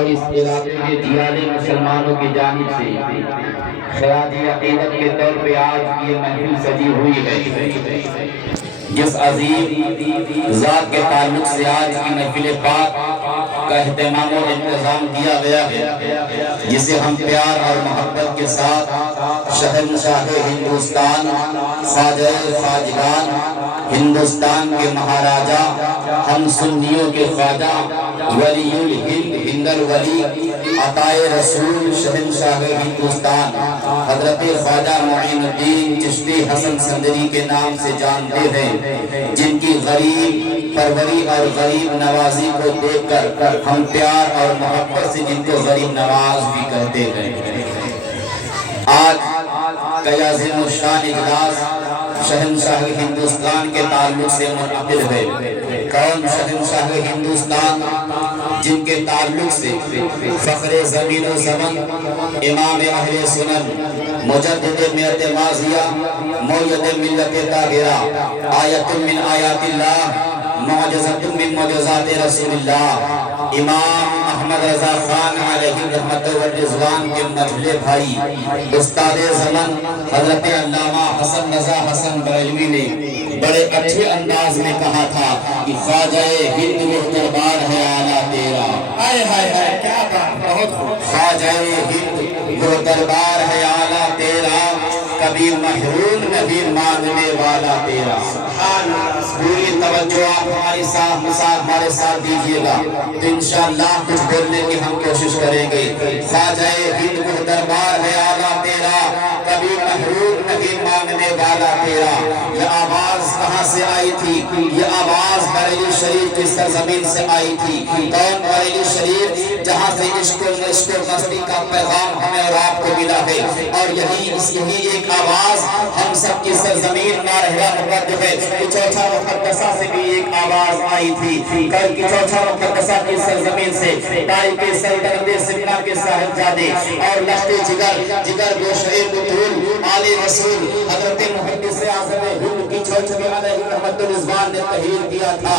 اور اس علاقے کے جیالے مسلمانوں کی جانب سے خراج عقیدت کے طور پہ آج یہ محفل سجی ہوئی ہے۔ جس عظیم ذات کے تعلق سے آج کی محفل پاک کا اہتمام و انتظام کیا گیا ہے، جسے ہم پیار اور محبت کے ساتھ شہنشاہ ہندوستان، خواجہ خواجگان، ہندوستان کے مہاراجا، ہم سنیوں کے خواجہ، ولی الہند ہند الولی، عطائے رسول، شہنشاہ ہندوستان حضرت خواجہ معین الدین چشتی حسن سندری کے نام سے جانتے ہیں، جن کی غریب پروری اور غریب نوازی کو دیکھ کر ہم پیار اور محبت سے جن کو غریب نواز بھی کہتے ہیں۔ آج کا یہ عظیم الشان اجلاس شہنشاہ ہندوستان کے تعلق سے منعقد ہے۔ کون شہنشاہ ہندوستان؟ جن کے تعلق سے فخر زمین و زمن، امام اہل سنن، مجدد ملت ماضیہ، معید ملت طاہرہ، آیت من آیات اللہ، معجزت من معجزات رسول اللہ، امام احمد رضا خان علیہ رحمت و رضوان کے مجھلے بھائی، استاد زمن حضرت علامہ حسن رضا حسن بریلوی نے بڑے اچھے انداز میں کہا تھا کہ خواجہ ہند وہ دربار ہے اعلیٰ تیرا، ہائے ہائے ہائے کیا بات، بہت خوب، خواجہ ہند وہ دربار ہے اعلیٰ تیرا، کبھی محروم نہیں مانگنے والا تیرا۔ پوری توجہ آپ ہمارے ساتھ دیجئے گا تو انشاءاللہ کچھ بولنے کی ہم کوشش کریں گے۔ خواجہ ہند وہ دربار ہے اعلیٰ تیرا، کبھی محروم نہیں مانگنے والا تیرا۔ یہ آواز کہاں سے آئی تھی؟ یہ آواز بریلی شریف کی سرزمین سے آئی تھی۔ کون بریلی شریف؟ جہاں سے عشق و مستی کا پیغام ہمیں اور آپ کو ملا ہے، اور یہی ایک آواز ہم سب کی سرزمین نارہلا مقدس ہے کہ چوچھا مقدسہ سے بھی ایک آواز آئی تھی۔ کل کی چوچھا مقدسہ کی سرزمین سے تائی کے سلطنت سمنا کے صاحبزادے اور لشت جگر گوشے بطول آل رسول حضرت محدث اعظم ہند کی چوچھویں علیہ رحمت رضوان نے تحریر کیا تھا،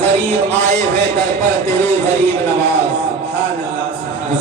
غریب آئے ہوئے در پر تیرے غریب نواز،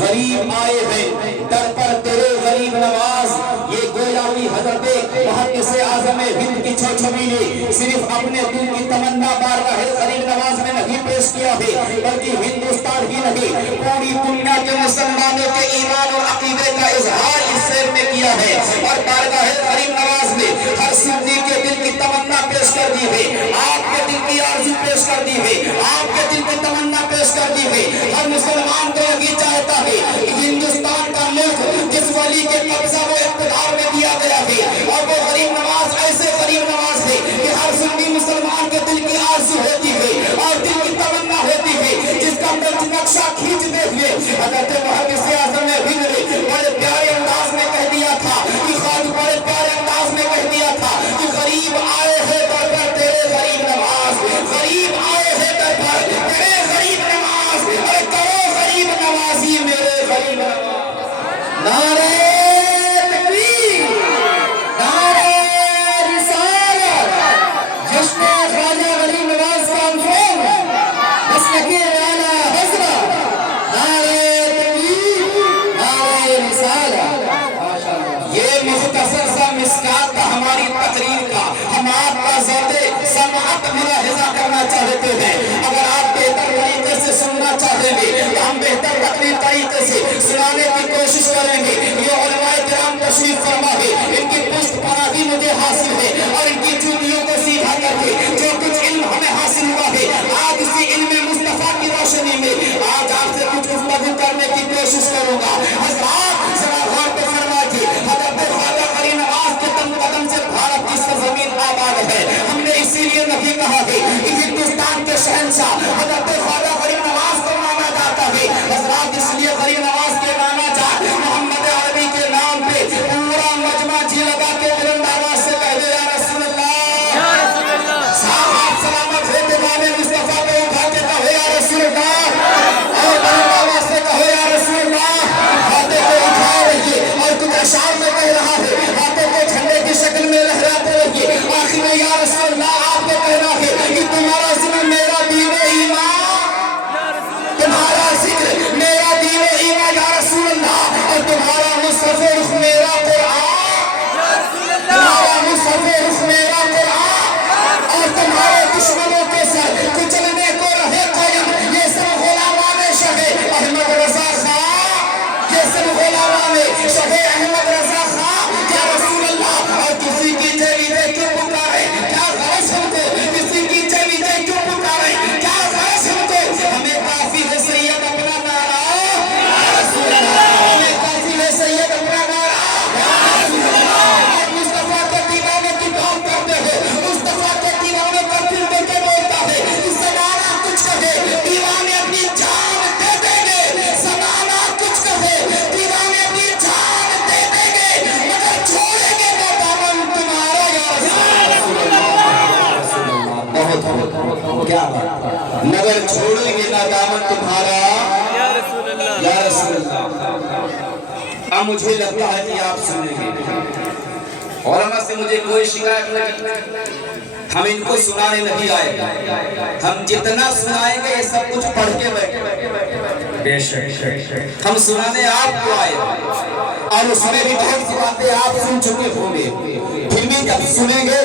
غریب آئے ہوئے در پر تیرے غریب نواز۔ یہ گویا کہ حضرت محدث اعظم ہند کی چوچھویں نے صرف اپنے دل کی تمنا بارگاہ غریب نواز میں نہیں پیش کیا ہے، بلکہ ہندوستان ہی نہیں پوری دنیا کے مسلمانوں کے ایمان اور عقیدے کا اظہار اس شعر میں کیا ہے، اور بارگاہ غریب نواز میں ہر سنی کے دل کی تمنا پیش کر دی ہے، آپ کے دل کی آرزو پیش کر دی ہے، آپ کے دل کی تمنا پیش کر دی ہے۔ ہر مسلمان کو یہی چاہتا ہے کہ ہندوستان کا ملک جس ولی کے قبضہ و اقتدار میں دیا گیا ہے، اور وہ غریب نواز ایسے غریب نواز ہے کہ ہر سنی مسلمان کے دل کی آرزو ہوتی ہے اور دل کی تمنا ہوتی ہے، جس کا نقشہ کھینچتے ہوئے حضرت محدث اعظم ہند نے بڑے پیارے انداز میں کہہ دیا تھا کہ بڑے پیارے انداز میں کہہ دیا تھا کہ غریب آئے ہیں در پر تیرے غریب نواز، غریب آئے ہیں در پر تیرے غریب نواز، اور کرو غریب نوازی میرے غریب نواز۔ نعرہ تکبیر، نعرہ رسالت، جشن خواجہ غریب نواز کانفرنس، مسلک اعلیٰ حضرت، نعرہ تکبیر، نعرہ رسالت۔ یہ مختصر سا مسکات تھا ہماری تقریر کا، ہم آپ کا ذوق سماعت ملاحظہ کرنا چاہتے ہیں۔ اگر آپ بہتر طریقے سے سننا چاہیں گے تو ہم بہتر طریقے سے سنانے کی کوشش کریں گے۔ یہ علماء کرام تشریف فرما ہے، ان کی پشت پناہی مجھے حاصل ہے، اور ان کی چوٹیوں کو سیدھا کر کے جو کچھ علم ہمیں حاصل ہوا ہے، آج اسی علم مصطفیٰ کی روشنی میں آج آپ سے کچھ گفتگو کرنے کی کوشش کروں گا۔ حضرات ذرا غور تو فرمائیے، حضرت خواجہ غریب نواز کے تن قدم سے بھارت کی سرزمین آباد ہے۔ ہم نے اسی لیے نہیں کہا ہے کہ ہندوستان کے شہنشاہ حضرت خواجہ غریب نواز کو مانا جاتا ہے، حضرات اس لیے غریب نواز کے مانا جائے محمد عربی کے نام پہ پورا مجمع جی لگا کے بلند آواز سے کہہ دے یا رسول اللہ، صاحب سلامت ہے دیوان مصطفیٰ کو اٹھا کے کہو یا رسول اللہ، اور بلند آواز سے کہو یا رسول اللہ۔ ہاتھوں کو اٹھا رہیے اور کچھ اشعار میں کہہ رہا ہے، ہاتھوں کو جھنڈے کی شکل میں لہراتے رہیے، آخر میں یا رسول اللہ آپ کو کہنا ہے کہ تمہارا ذکر میرا دین ایمان، تمہارا ذکر میرا دین کیا بات، مگر چھوڑیں گے نہ دامن تمہارا یا رسول اللہ۔ اب مجھے لگتا ہے کہ آپ سنیں گے، علماء سے مجھے کوئی شکایت نہیں، ہم ان کو سنانے نہیں آئے، ہم جتنا سنائیں گے یہ سب کچھ پڑھ کے بیٹھے، بے شک ہم سنانے آپ کو آئے، اور اس میں بھی بہت سی باتیں آپ سن چکے ہوں گے، پھر بھی جب سنیں گے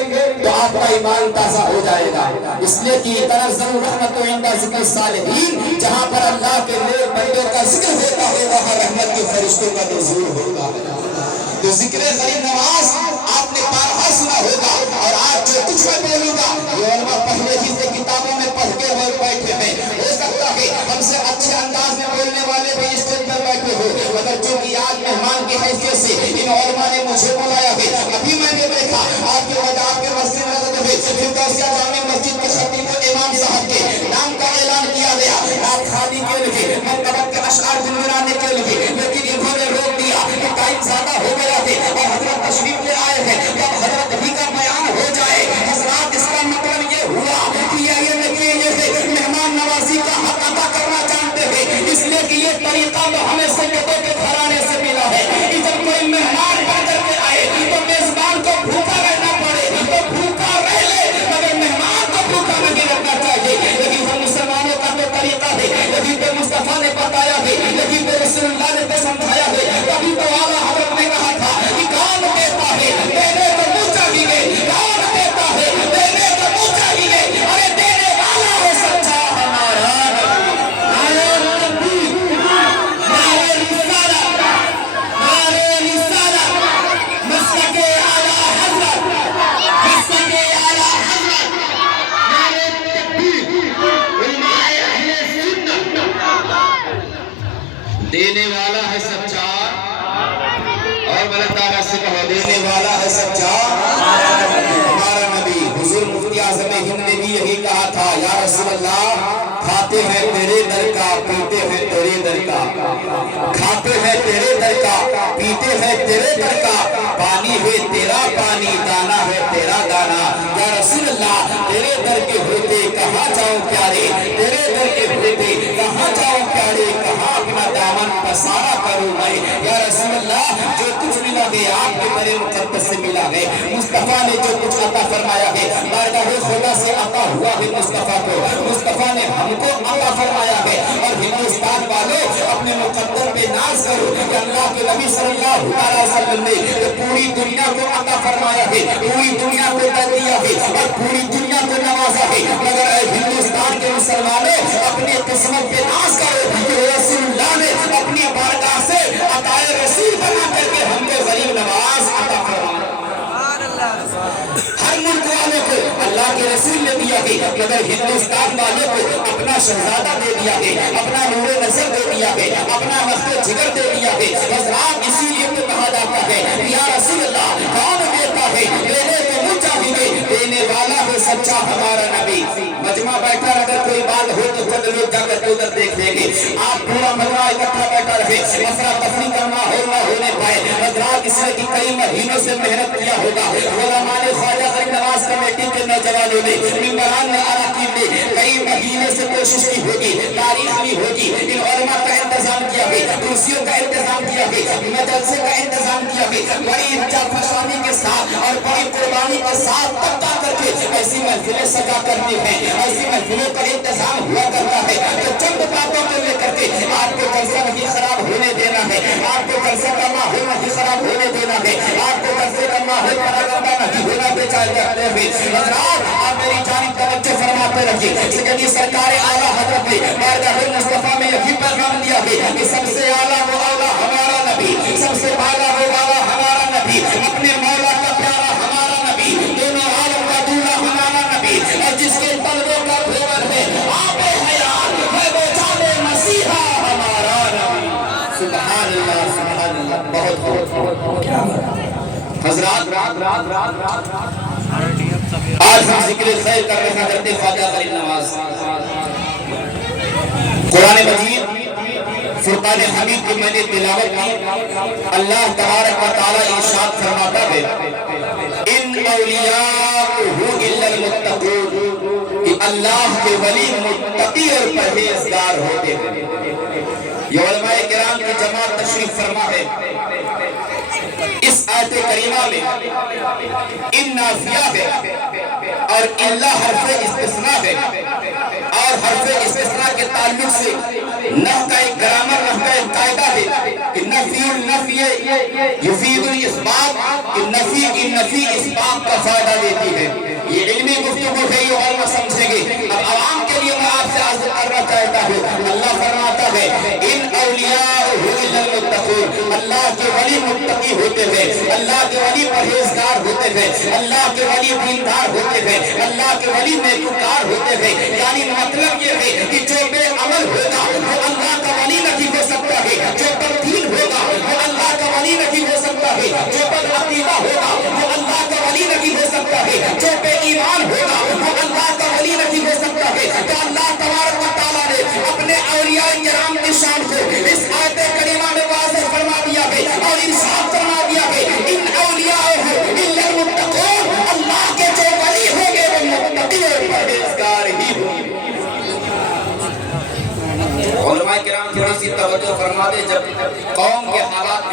تو آپ کا ایمان تازہ ہو جائے گا، اس لیے کہ تنزل الرحمت عند ذکر الصالحین، جہاں پر اللہ کے نیک بندوں کا ذکر ہوتا ہے وہاں رحمت کے فرشتوں کا نزول ہوگا۔ تو ذکر غریب نواز آپ نے بارہا سنا ہوگا، اور آج جو کچھ میں بولوں گا یہ علماء پہلے ہی سے کتابوں میں پڑھ کے بیٹھے ہیں، ہو سکتا ہے ہم سے اچھے انداز میں بولنے والے بھی اسٹیج پر بیٹھے ہو، مگر چونکہ آج مہمان کی حیثیت سے ان علماء نے مجھے بلایا ہے، ابھی میں نے دیکھا آپ کے وجہ کے مسجد میں فردوسیہ جامع مسجد کے خطیب و امام صاحب کے نام کا اعلان کیا گیا، رات خالی کے لیے مرتبہ کے اشعار گنگنانے کے لیے، لیکن انہوں نے روک دیا کہ ٹائم زیادہ ہو گیا ہے اور حضرت تشریف لے آئے ہیں، جب حضرت ہی کا بیان ہو جائے حضرات، اس کا مطلب یہ ہوا کہ یہ مہمان نوازی کا حق ادا کرنا چاہتے ہیں، اس لیے کہ یہ طریقہ تو ہمیں سیدوں کے گھرانے سے ملا ہے کہ جب کوئی مہمان بن کر کے آئے تو میزبان کو بھوکا رہنا پڑے تو بھوکا رہ لے، مگر مہمان کو بھوکا نہیں رکھنا چاہیے، لیکن ہم مسلمانوں کا تو طریقہ ہے، لیکن تو مصطفیٰ نے بتایا ہے، لیکن تو رسول اللہ نے تو سمجھایا ہے، کبھی تو اعلیٰ حضرت نے کہا تھا کہ کون دیتا ہے دینے تو منہ چاہیے، کون دیتا ہے دینے تو منہ چاہیے، ارے دینے والا ہے سچا ہمارا نعرہ تکبیر، نعرہ رسالت، نعرہ رسالت، مسلک اعلیٰ حضرت، مسلک اعلیٰ حضرت، نعرہ تکبیر، علماء اہل سنت، دینے والا ہے سچا، اور بلندانہ سے کہو دینے والا ہے سچا ہمارا نبی۔ حضور مفتی اعظم ہند نے بھی یہی کہا تھا، یا رسول اللہ کھاتے ہیں تیرے در کا پیتے ہیں تیرے در کا، کھاتے ہیں تیرے در کا پیتے ہیں تیرے در کا، پانی ہے تیرا پانی دانا ہے تیرا دانا، یا رسول اللہ تیرے در کے ہوتے کہاں جاؤں پیارے، تیرے در کے ہوتے کہاں جاؤں پیارے، کہاں اپنا دامن پسارا کروں میں، یا رسول اللہ جو کچھ ملا ہے آپ کے در مقدس سے ملا ہے، مصطفیٰ نے جو کچھ عطا فرمایا ہے بارگاہ خدا سے عطا ہوا ہے، مصطفیٰ کو مصطفیٰ نے ہم کو عطا فرمایا ہے، اور ہندوستان والوں اپنے مقدر پہ ناز کرو کہ اللہ کے نبی صلی اللہ علیہ وسلم نے پوری دنیا کو عطا فرمایا ہے، پوری دنیا کو دے دیا ہے اور پوری دنیا کو نوازا ہے، مگر اے ہندوستان کے مسلمانوں اپنی قسمت پہ ناز کرو کہ رسول اللہ نے اپنی بارگاہ سے عطائے رسول بنا کر کے ہم کو غریب نواز عطا فرمایا، ہر ملک والوں کو اللہ کے رسول نے دیا ہے، مگر ہندوستان والوں کو اپنا شہزادہ دے دیا ہے، اپنا نور نظر دے دیا ہے، اپنا مخت جگر دے دیا ہے، حضرات اسی لیے تو کہا جاتا ہے یا رسول اللہ کون دیتا ہے دینے تو منہ چاہیے، دینے والا ہے سچا ہمارا نبی۔ مجمع بیٹھا اگر کوئی بات ہو تو خود لوگ جا کر ادھر دیکھ لیں گے، آپ پورا مجمع اکٹھا بیٹھا رہے، افراتفری کا ماحول نہ ہونے پائے، حضرات اس لیے کہ کئی مہینوں سے محنت کیا ہوگا، علماء نے خواجہ غریب نواز کمیٹی کے نوجوانوں نے ممبران نے اراکین نے کئی مہینے سے کوشش کی ہوگی، تاریخ بھی ہوگی، ان علماء کا انتظام کیا ہے، کرسیوں کا انتظام کیا ہے، مجلسے کا انتظام کیا ہے، بڑی جافشانی کے ساتھ اور بڑی قربانی کے ساتھ تب جا کر کے ایسی محفلیں سجا کرتی ہیں، ایسی محفلوں کا انتظام ہوا کرتا ہے، تو چند باتوں کو لے کر کے آپ کو جلسہ نہیں خراب ہونے دینا ہے، آپ کو جلسے کا ماحول نہیں خراب ہونے دینا ہے، آپ کو جلسے کا ماحول خراب نہیں ہونا دے چاہتے ہیں، حضرات آپ میری جانب توجہ فرماتے رکھیے، سیدی سرکار اعلیٰ حضرت نے بارگاہ مصطفیٰ میں یہی پیغام دیا ہے کہ سب سے اعلیٰ وہ اعلیٰ ہمارا نبی، سب سے اعلیٰ وہ اعلیٰ ہمارا نبی، اپنے مولا کا پیارا ہمارا نبی، دونوں عالم کا دولہ ہمارا نبی، اور جس کے طلبوں کا پھیور ہے آپ حیات ہے وہ جانے مسیحا ہمارا نبی، سبحان اللہ سبحان اللہ، بہت کیا حضرات آج ہم ذکر خیر کر رہے ہیں حضرت خواجہ غریب نواز، قرآن مجید فرقان حمید کی میں نے تلاوت کی، اللہ تبارک و تعالی ارشاد فرماتا ہے ان اولیاءہ الا المتقون، کہ اللہ کے ولی متقی اور پرہیزگار ہوتے ہیں۔ یہ علماء کرام کی جماعت تشریف فرما ہے۔ اس آیت کریمہ میں ان نافیہ ہے اور اللہ حرف استثناء ہے، اور حرف استثناء کے تعلق سے نحو کا ایک گرامر، نحو کا ایک قاعدہ ہے کہ نفی النفی یفید الاثبات، نفی اثبات کا فائدہ دیتی ہے۔ یہ علمی گفتگو ہے، یہ علماء سمجھیں گے۔ اب عوام کے لیے میں آپ سے عرض کرنا چاہتا ہوں، اللہ فرماتا ہے ان اولیاء الا المتقون، اللہ کے ولی متقی ہوتے ہیں، اللہ کے ولی پرہیزگار ہوتے ہیں، اللہ کے ولی دیندار ہوتے ہیں، اللہ کے ولی نیکوکار ہوتے ہیں۔ یعنی مطلب یہ ہے کہ جو بے عمل ہوگا وہ اللہ کا ولی نہیں ہو سکتا ہے، جو بددین ہوگا وہ اللہ کا ولی نہیں ہو سکتا ہے، جو بدعقیدہ ہوگا وہ اللہ کا ولی نہیں ہو سکتا ہے، جو بے ایمان ہوگا وہ اللہ کا ولی نہیں ہو سکتا ہے۔ تو اللہ تبارک و تعالیٰ نے اپنے اولیاء کرام کی شان کو اس آیت کریمہ میں واضح فرما دیا ہے اور ارشاد فرما دیا ہے ان اولیاء الا المتقون، اللہ کے جو ولی ہوں گے وہ متقی اور پرہیزگار ہی ہوں گے۔ علماء کرام تھوڑی سی توجہ فرما دے، جب قوم کے حالات